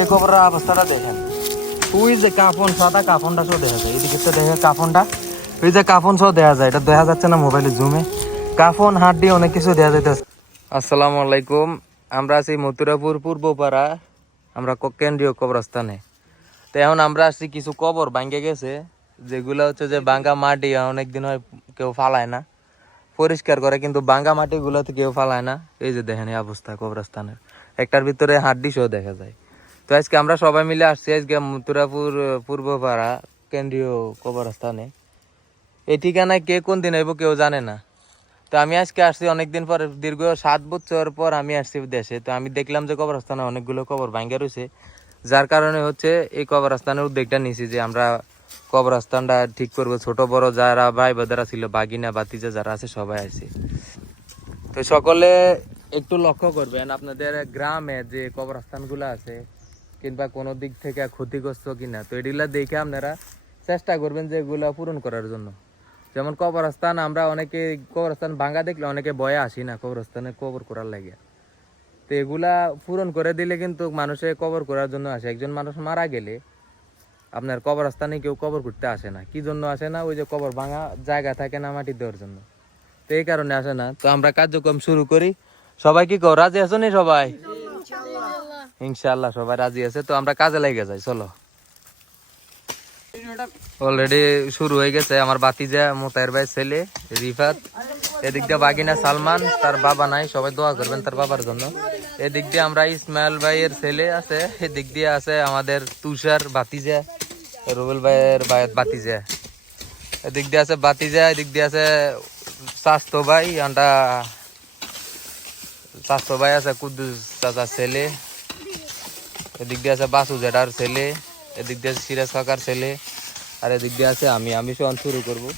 এই কবরের অবস্থাটা দেখেন, ওই যে কাফন, সাদা কাফনটা সব দেখা যায়, এদিকে তো দেখে কাফনটা, ওই যে কাফন সব দেখা যায়, এটা দেখা যাচ্ছে না মোবাইলে জুমে, কাফন হাড্ডি অনেক কিছু দেখা যাইতেছে। আসসালামু আলাইকুম, আমরা আছি মথুরাপুর পূর্বপাড়া, আমরা কেন্দ্রীয় কবরস্থানে। তো এখন আমরা আসছি কিছু কবর ভাঙ্গে গেছে, যেগুলো হচ্ছে যে ভাঙ্গা মাটি অনেকদিন হয় কেউ ফালায় না, পরিষ্কার করে, কিন্তু ভাঙ্গা মাটিগুলোতে কেউ ফালায় না। এই যে দেখেন এই অবস্থা কবরস্থানের, একটার ভিতরে হাড্ডি সহ দেখা যায়। তো আজকে আমরা সবাই মিলে আসছি আজকে মথুরাপুর পূর্বপাড়া কেন্দ্রীয় কবরস্থানে। এই ঠিকানায় কে কোন দিন আইব কেউ জানে না। তো আমি আজকে আসছি অনেকদিন পর, দীর্ঘ 7 বছর পর আমি আসছি দেশে। তো আমি দেখলাম যে কবরস্থানে অনেকগুলো কবর ভাঙ্গা রয়েছে, যার কারণে হচ্ছে এই কবরস্থানের উদ্যোগটা নিয়েছি যে আমরা কবরস্থানটা ঠিক করবো। ছোট বড় যারা ভাই বোনেরা ছিল, বাগিনা বাতিজা যারা আছে সবাই আছে। তো সকলে একটু লক্ষ্য করবেন আপনাদের গ্রামে যে কবরস্থানগুলো আছে কিংবা কোনো দিক থেকে ক্ষতিগ্রস্ত কিনা, তো এগুলা দেখে আপনারা চেষ্টা করবেন যে এগুলা পূরণ করার জন্য। যেমন কবরস্থান, আমরা অনেকে কবরস্থান ভাঙ্গা দেখলে অনেকে ভয়ে আসি না কবরস্থানে কবর করার লাগে। তো এগুলা পূরণ করে দিলে কিন্তু মানুষে কবর করার জন্য আসে। একজন মানুষ মারা গেলে আপনার কবরস্থানে কেউ কবর করতে আসে না। কি জন্য আসে না? ওই যে কবর ভাঙা জায়গা থাকে না মাটি দেওয়ার জন্য, তো এই কারণে আসে না। তো আমরা কার্যক্রম শুরু করি। সবাই কি কর, রাজি আছো নি সবাই? ইনশাআল্লাহ সবাই রাজি আছে। তো আমরা কাজে লেগে যাই, চলো। অলরেডি শুরু হয়ে গেছে। আমার বাতিজা মোতায়ের ভাই ছেলে রিফাত, এদিক দিয়ে বাগিনা সালমান, তার বাবা নাই, সবাই দোয়া করবেন তার বাবার জন্য। এদিক দিয়ে আমরা ইসমাইল ভাইয়ের ছেলে আছে, এদিক দিয়ে আছে আমাদের তুষার বাতিজা, রুবেল ভাইয়ের বাতিজা, এদিক দিয়ে আছে বাতিজা, এদিক দিয়ে আছে স্বাস্থ্য ভাই, আমরা স্বাস্থ্য ভাই আছে কুদ্দুস চাচার ছেলে, এদিক দিয়ে আছে বাসু জেঠার ছেলে, এদিক দিয়ে আছে সিরাজ কাকার ছেলে, আর এদিক দিয়ে আছে আমি সহন শুরু করবো।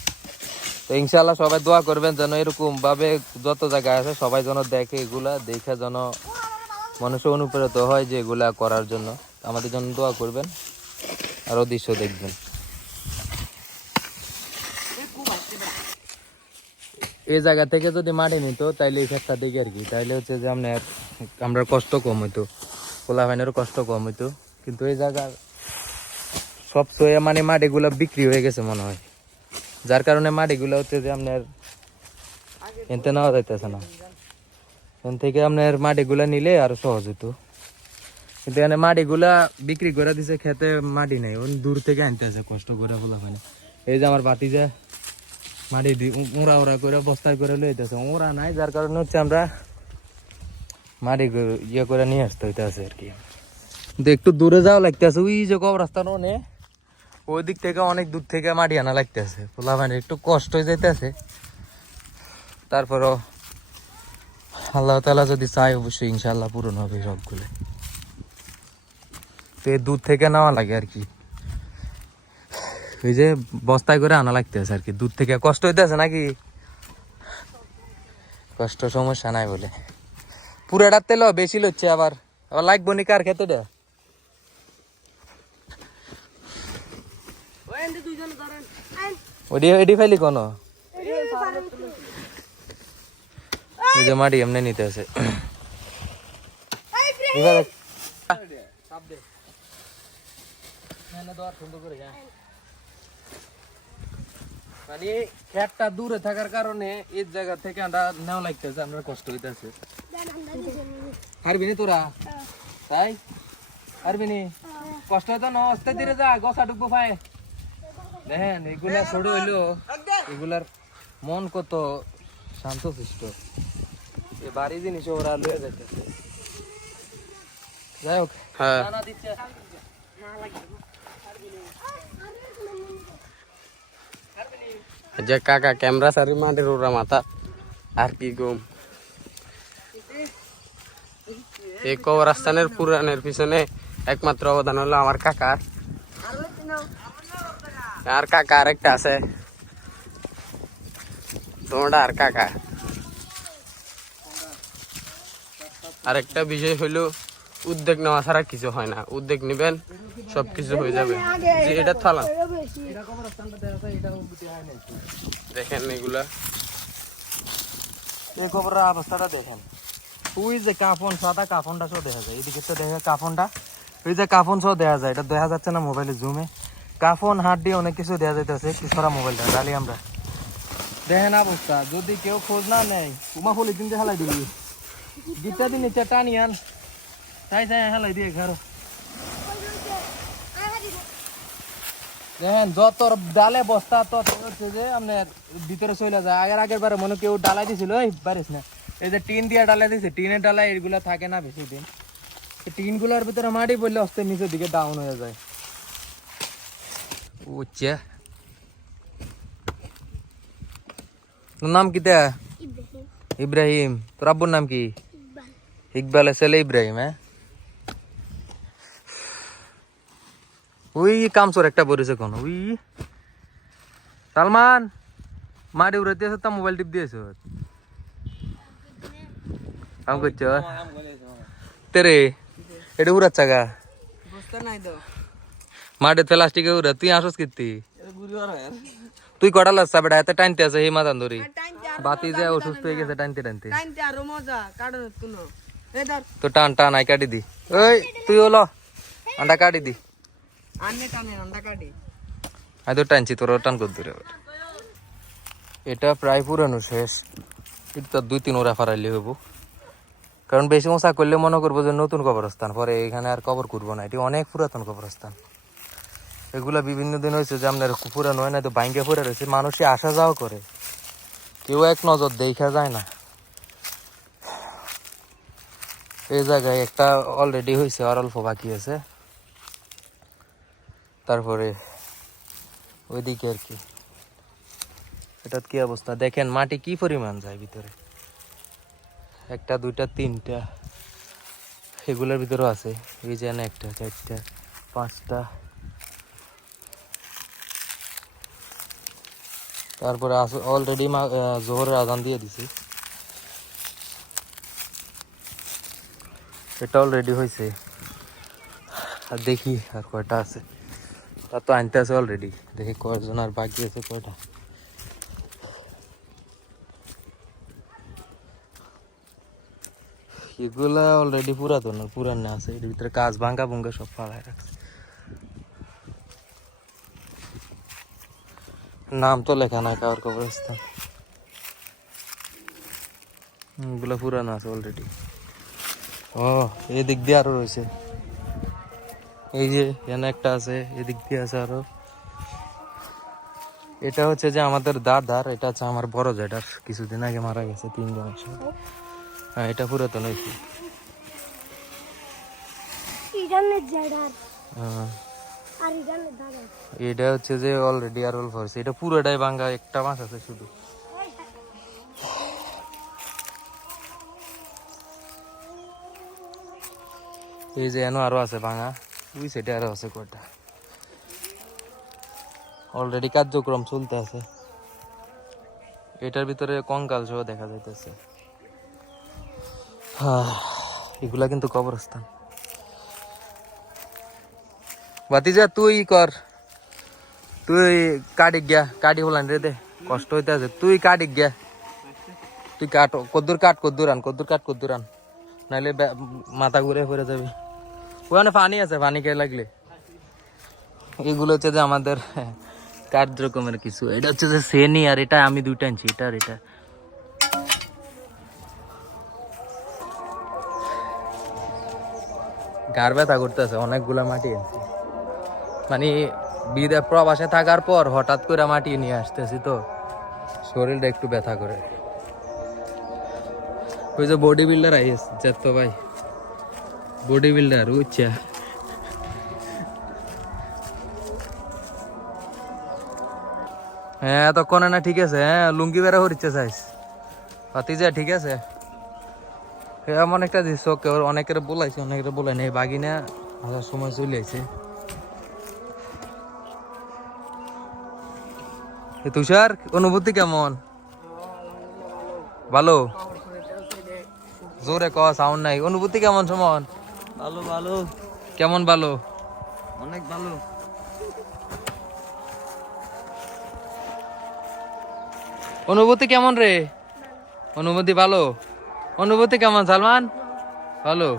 তো ইনশাল্লাহ সবাই দোয়া করবেন যেন এরকম ভাবে যত জায়গায় আছে সবাই যেন দেখে, এগুলা দেখে যেন মানুষের অনুপ্রেরিত হয় যে এগুলা করার জন্য। আমাদের জন্য দোয়া করবেন আর দৃশ্য দেখবেন। এই জায়গা থেকে যদি মাটি নিত তাইলে এই ক্ষেতটা দেখি আর কি, তাইলে হচ্ছে যে আমরা কষ্ট কম হইতো, খোলা ফাইনেরও কষ্ট কম হইতো। কিন্তু এই জায়গার সব সয়ে মানে মাটিগুলো বিক্রি হয়ে গেছে মনে হয়, যার কারণে মাটিগুলো হচ্ছে যে আপনার এনতে নেওয়া যাইতেছে না। এখান থেকে আপনার মাটিগুলা নিলে আরো সহজ হতো, কিন্তু এখানে মাটিগুলা বিক্রি করে দিছে, খেতে মাটি নেই, দূর থেকে আনতে আছে কষ্ট করে খোলা ফাইনে। এই যে আমার বাতিজা মাটি ওরা ওরা করে বস্তায় করে লইতেছে, ওরা নাই, যার কারণে হচ্ছে আমরা মাটি ইয়ে করে নিয়ে আসতে হইতেছে আর কি। কিন্তু একটু দূরে যাওয়া লাগতেছে, ওই যে কবরস্থান ওই দিক থেকে অনেক দূর থেকে মাটি আনা লাগতেছে, পোলা মানে একটু কষ্ট হয়ে যাইতেছে। তারপরও আল্লাহ তাআলা যদি চায় অবশ্যই ইনশাআল্লাহ পূরণ হবে সবগুলো। তো এই দূর থেকে নেওয়া লাগে আর কি, ওই যে বস্তায় করে আনা লাগতেছে আর কি, দূর থেকে কষ্ট হইতেছে নাকি, কষ্ট সমস্যা নাই বলে পুরাটার তেল বেশি লচ্ছে, আবার আবার লাগবো নি কার খেতে দেয়। ওডি ফাইলি কোনো ওই যে মাটি এমনি নিতে আছে। মানে খেতটা দূরে থাকার কারণে এই জায়গা থেকে আমরা নেওয়া লাগতেছে, আমরা কষ্ট হইতেছে। পারবি নি তোরা? তাই পারবি নি? কষ্ট হইতো না, আস্তে ধীরে যা, গছা ডুববো পায়। দেখেন এগুলা ছোট হইলো, এগুলার মন কত শান্ত শিষ্ট, এই বাড়ি জিনিস ওরা লয়ে যাইতেছে। যাই হোক, হ্যাঁ যে কাকা ক্যামেরা সারি মাটির ওরা মাথা আর কি গম। এই কবরস্থানের পুরাণের পিছনে একমাত্র অবদান হলো আমার কাকার, আর কাকা আরেকটা আছে তোমরা, আর কাকা আরেকটা বিষয় হইলো উদ্যোগ নেওয়া ছাড়া কিছু হয় না, উদ্যোগ নিবেন সবকিছু হয়ে যাবে। যে এটা থালা দেখেন, এগুলা এই কবরের অবস্থাটা দেখেন, ওই যে কাফন, সাদা কাফনটা সব দেখা যায়, এদিকে তো দেখে কাফনটা, ওই যে কাফন সহ দেওয়া যায়, এটা দেখা যাচ্ছে না মোবাইলে জুমে। কাফন হাড্ডি অনেক কিছু দেওয়া যাইতেছে, একটু সরা মোবাইলটা ডালি আমরা দেখেন অবস্থা। যদি কেউ খোঁজ না নেয় উমা ফলি দিন হেলাই দিবি গিটা দিন নিচে টানি আন তাই তাই হেলাই দিয়ে ঘর দেখেন যত ডালে বস্তা তত হচ্ছে যে আপনার ভিতরে চলে যায়। আগের বারে মনে কেউ ডালাই দিছিল ওই পারিস না, এই যে টিন দিয়ে ডালাই দিছে, টিনের ডালাই এইগুলা থাকে না বেশি দিন, টিন গুলার ভিতরে মাটি পড়লে অস্তে নিচের দিকে ডাউন হয়ে যায়। উচ্চা তোর নাম কি? ইব্রাহিম। তোর আব্বুর নাম কি? ইকবাল। ছেলে ইব্রাহিম। হ্যাঁ ওই কামচোর একটা বলেছে কোন ওই সালমান মাটি উড়ে দিয়েছে তা মোবাইল টিপ দিয়েছে কাম করছ তেরে এটা উড়ার চাগা মাঠে প্লাস্টিকে উড়া তুই আসস কীর্তি তুই কটা লাগছা বেটা এত টাইনতে আছে হে মাদান ধরি বাতি যে অসুস্থ হয়ে গেছে টানতে টানতে তো টান টান আই কাটি দি ওই তুই হলো আন্ডা কাটি দি আই তো টানছি তোর টান কর দূরে। এটা প্রায় পুরানো শেষ, এটা 2-3 ওরা ফারাইলে হইব, কারণ বেশি মশা করলে মনে করবো যে নতুন কবরস্থান, পরে এখানে আর কবর করবো না। এটি অনেক পুরাতন কবরস্থান, এগুলা বিভিন্ন দিন হয়েছে যে আপনার পুরানো হয় না তো ভাঙ্গে পড়ে রয়েছে, মানুষই আসা যাওয়া করে, কেউ এক নজর দেখা যায় না। এই জায়গায় একটা অলরেডি হয়েছে আর অল্প বাকি আছে, তারপরে ওইদিকে আর কি। এটার কি অবস্থা দেখেন, মাটি কি পরিমাণ যায় ভিতরে, 1, 2, 3টা এগুলোর ভিতরেও আছে, এই যে 1টা 4টা 5টা, তারপরে অলরেডি জোহরের আজান দিয়ে দিছি, এটা অলরেডি হয়েছে। আর দেখি আর কয়টা আছে, তা তো আনতে আছে অলরেডি, দেখি কয়জন আর বাকি আছে কয়টা। এগুলা অলরেডি পুরান আছে, এর ভিতরে কাজ ভাঙ্গা ভুঙ্গা সব ফালাই রাখছে, নাম তো লেখা নাই কার কবরস্থান। এগুলা পুরানো আছে অলরেডি। ও এদিক দিয়ে আরো রয়েছে, এই যে এখানে একটা আছে, এদিক দিয়ে আছে আরো। এটা হচ্ছে যে আমাদের দাদার, এটা হচ্ছে আমার বড় জেঠার, কিছুদিন আগে মারা গেছে 3 জন একসাথে। হ্যাঁ এটা পুরাতন হয়েছে। এটা হচ্ছে যে অলরেডি আর অল্প হয়েছে, এটা পুরোটাই ভাঙ্গা, একটা মাছ আছে শুধু। এই যে এনো আরো আছে ভাঙা, ওই সাইডে আরো আছে কয়টা, অলরেডি কার্যক্রম চলতে আছে। এটার ভিতরে কঙ্কাল সহ দেখা যাইতেছে। এগুলা কিন্তু কবরস্থান। ভাতিজা তুই কর, তুই কাটি গিয়া, কাটি বলান রে দে, কষ্ট হইতে আছে, তুই কাটি গিয়া, তুই কাট, কদ্দুর আন, নাইলে মাথা ঘুরে ফিরে যাবি। ওখানে পানি আছে, পানি খেয়ে লাগলে। এগুলো হচ্ছে যে আমাদের কার্যক্রমের কিছু। এটা হচ্ছে যে সেনি, আর এটা আমি 2টা আনছি, এটা আর এটা। গার ব্যথা করতেছে, অনেকগুলা মাটি আনছি, মানে প্রবাসে থাকার পর হঠাৎ করে মাটি নিয়ে আসতেছি তো শরীরটা একটু ব্যথা করে। ওই যে বডি বিল্ডার আইস যেত ভাই, বডি বিল্ডার উচ্চা। হ্যাঁ তখন না ঠিক আছে, হ্যাঁ লুঙ্গি বেড়া হরিচ্ছে চাইস ভাতিজা, ঠিক আছে। এমন একটা দৃশ্য অনেকের বলাইছে, অনেকের বলাই নাই, বাগিনা আসার সময় চলে আইছে। তুষার অনুভূতি কেমন? ভালো, জোরে ক, সাউন্ড নাই। অনুভূতি কেমন সুমন? ভালো ভালো। কেমন ভালো? অনেক ভালো। অনুভূতি কেমন রে? অনুভূতি ভালো। অনুভূতি কেমন সালমান? ভালো।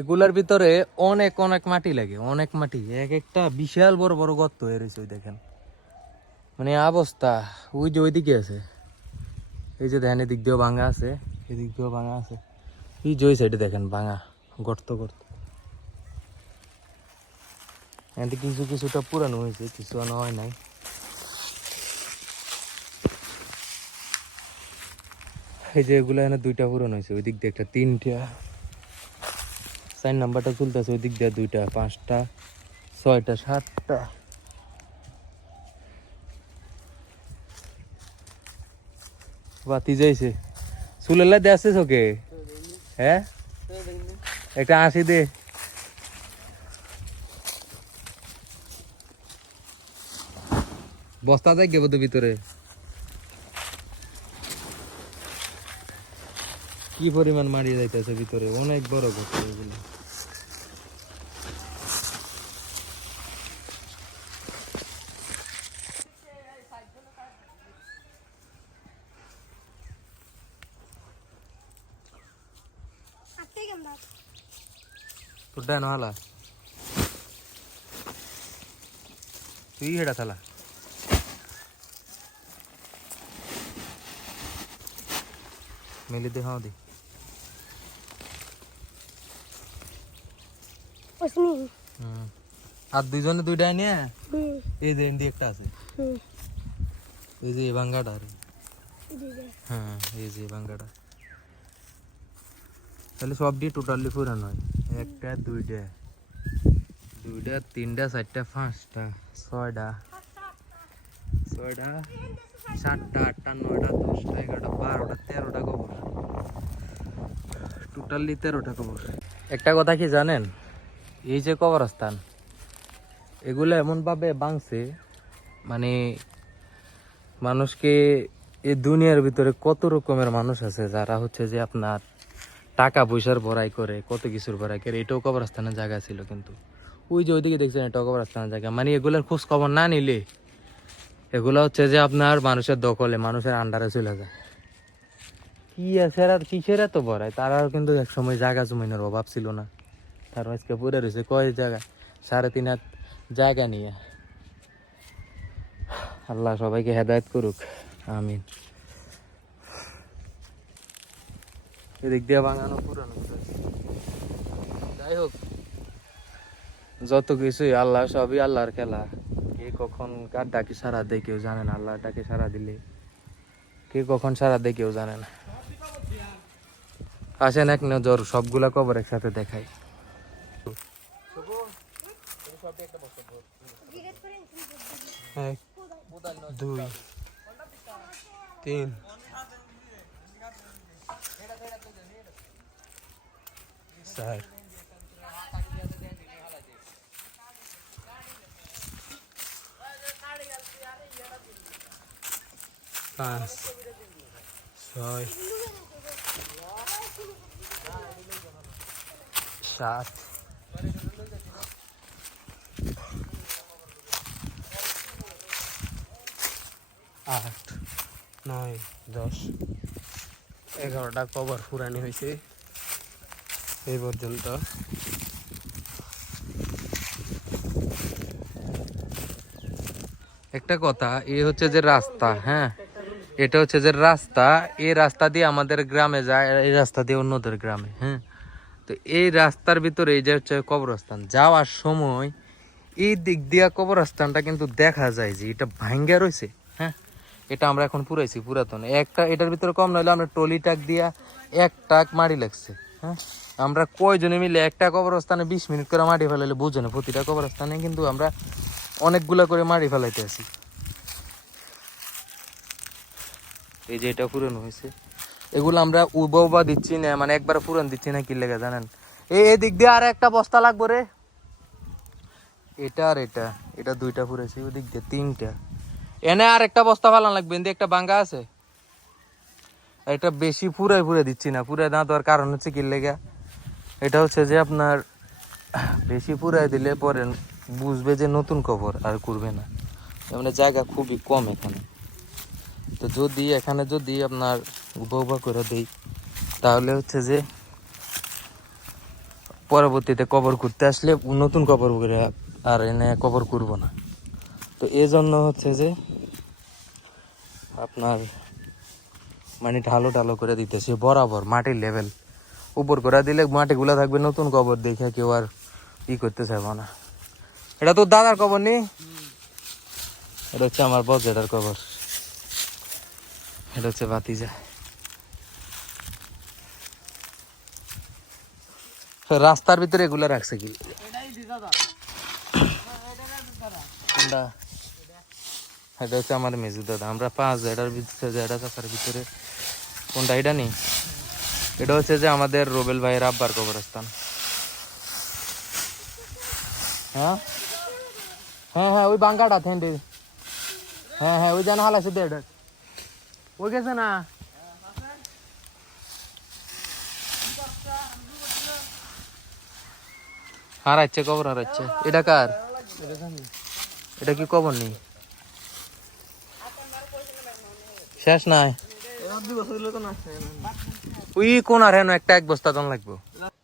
এগুলার ভিতরে অনেক অনেক মাটি লাগে, অনেক মাটি, এক একটা বিশাল বড় বড় গর্ত হয়ে রয়েছে। ওই দেখেন মানে অবস্থা। ওই যে ওইদিকে আছে, এই যে দেখেন এদিক দিয়েও ভাঙা আছে, এদিক দিয়েও ভাঙা আছে, এই যে ওই সাইডে দেখেন ভাঙা গর্ত গর্ত। এতে কিছু কিছুটা পুরানো হয়েছে, কিছু আনা হয় নাই। এই যে এগুলো এখানে দুইটা পুরানো হয়েছে, ওই দিক দিয়ে একটা, তিনটা, 4 নাম্বারটা চলতেছে, ওই দিক দিয়ে দুইটা, 5টা, 6টা, 7টা। বাতি যাইছে, চুলের লাই দিয়ে আসছিস ওকে? হ্যাঁ, একটা 80 দে। বস্তা দেখ গেবো তো ভিতরে, কি পরিমাণ মারিয়ে যাইতেছে ভিতরে, অনেক বড় গর্ত এগুলো। তোরটা নহালা তুই হেডা থালা মিলি দে, হাও দি আর দুইজনে দুইটা নিয়ে, এই যে এন্ডি একটা আছে, এই যে ভাঙ্গাটা, আর হ্যাঁ এই যে ভাঙ্গাটা, তাহলে সব দিয়ে টোটালি পুরান হয়। 1টা 2টা 2টা 3টা 4টা 5টা 6টা 7টা 8টা 9টা 10টা 11টা 12টা 13টা কবর, টোটালি 13টা কবর। একটা কথা কি জানেন, এই যে কবরস্থান এগুলো এমন ভাবে ভাঙছে, মানে মানুষকে, এই দুনিয়ার ভিতরে কত রকমের মানুষ আছে যারা হচ্ছে যে আপনার টাকা পয়সার বড়াই করে, কত কিছুর বড়াই করে। এটাও কবরস্থানের জায়গা ছিল, কিন্তু ওই যে ওইদিকে দেখছেন এটাও কবরস্থানের জায়গা। মানে এগুলোর খোঁজ খবর না নিলে এগুলো হচ্ছে যে আপনার মানুষের দখলে, মানুষের আন্ডারে চলে যায়। কি আছে আর কিসের এত বড়াই, তারাও কিন্তু একসময় জায়গা জমিনের অভাব ছিল না, তার আজকে পড়ে রয়েছে কয় জায়গা, 3.5 হাত জায়গা নিয়ে। আল্লাহ সবাইকে হেদায়েত করুক, আমিন। এদিক দিয়ে বাঙানো পুরানো, যাই হোক যত কিছুই আল্লাহ, সবই আল্লাহর খেলা। কে কখন কার ডাকি সারা দেয় কেউ জানে না, আল্লাহ ডাকে সারা দিলে কে কখন সারা দেয় কেউ জানে না। আসেন এক নজর সবগুলা কবর একসাথে দেখাই। 1 2 3 4 5 6 7 8 9 10 11টা কবর পুরানি হয়েছে এই পর্যন্ত। একটা কথা, এই হচ্ছে যে রাস্তা, হ্যাঁ এটা হচ্ছে যে রাস্তা, এই রাস্তা দিয়ে আমাদের গ্রামে যায়, এই রাস্তা দিয়ে অন্যদের গ্রামে। হ্যাঁ, তো এই রাস্তার ভিতরে এই যে হচ্ছে কবরস্থান, যাওয়ার সময় এই দিক দিয়া কবরস্থানটা কিন্তু দেখা যায় যে এটা ভাঙ্গা রয়েছে। হ্যাঁ, এটা আমরা এখন পুরাইছি, পুরাতন একটা, এটার ভিতরে কম নইলে আমরা টলি টাক দিয়া 1 টাক মাটি লাগছে। হ্যাঁ, আমরা কয়জনে মিলে একটা কবরস্থানে 20 মিনিট করে মাটি ফেলাইলে বুঝে না, প্রতিটা কবরস্থানে কিন্তু আমরা অনেকগুলা করে মাটি ফেলাইতে আছি। এই যে এটা পুরানো হয়েছে, এগুলো আমরা উবা দিচ্ছি না, মানে একবার পুরান দিচ্ছি না, কি লেগে জানেন, এই দিক দিয়ে আর একটা বস্তা লাগবো রে, এটা আর এটা, এটা 2টা পুরেছি, ওই দিক দিয়ে 3টা, এনে আর একটা বস্তা ফালান লাগবে, এনে একটা বাঙ্গা আছে। এটা বেশি পুরে দিচ্ছি না, পুরে না দেওয়ার কারণ হচ্ছে কি লেগে, এটা হচ্ছে যে আপনার বেশি পুরাই দিলে পরে বুঝবে যে নতুন কবর আর করবে না, মানে জায়গা খুবই কম এখানে। তো যদি এখানে যদি আপনার উবা করে দেই তাহলে হচ্ছে যে পরবর্তীতে কবর করতে আসলে নতুন কবর করে আর এনে কবর করব না। তো এই জন্য হচ্ছে যে আপনার মানে ঢালো ঢালো করে দিতেছি বরাবর মাটির লেভেল উপর করে দিলে মাটিগুলো থাকবে নতুন কবর দেখে কেউ আর ই করতে চাইবো না। এটা তোর দাদার কবর নেই, এটা হচ্ছে আমার বস জেঠার কবর, এটা হচ্ছে ভাতিজা। রাস্তার ভিতরে এগুলা রাখছে কি কোনটা? এটা হচ্ছে আমার মেজু দাদা। আমরা 5 জেঠার ভিতরে, জেঠা চাচার ভিতরে কোনটা এটা নেই, এটা হচ্ছে যে আমাদের রোবেল ভাইয়ের আব্বার কবরস্থান। হ্যাঁ হ্যাঁ হ্যাঁ ওই বাঙ্কাটা থেন্ডে, হ্যাঁ হ্যাঁ ওই জানা হালাইছে দেড় ওই গেছে না। হারাচ্ছে কবর হারাচ্ছে। এটা কার? এটা কি কবর নেই? শেষ নাই ওই কোন আর হেন একটা 1 বস্তা দাম লাগবে।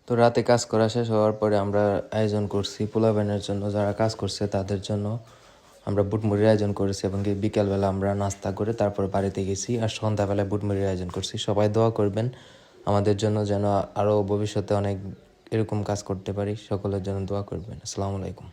তো রাতে কাজ করা শেষ হওয়ার পরে আমরা আয়োজন করছি পোলাবেনের জন্য, যারা কাজ করছে তাদের জন্য আমরা বুটমুড়ির আয়োজন করেছি এবং বিকালবেলা আমরা নাস্তা করে তারপর বাড়িতে গেছি, আর সন্ধ্যাবেলায় বুটমুড়ির আয়োজন করছি। সবাই দোয়া করবেন আমাদের জন্য, যেন আরও ভবিষ্যতে অনেক এরকম কাজ করতে পারি। সকলের জন্য দোয়া করবেন। আসসালামু আলাইকুম।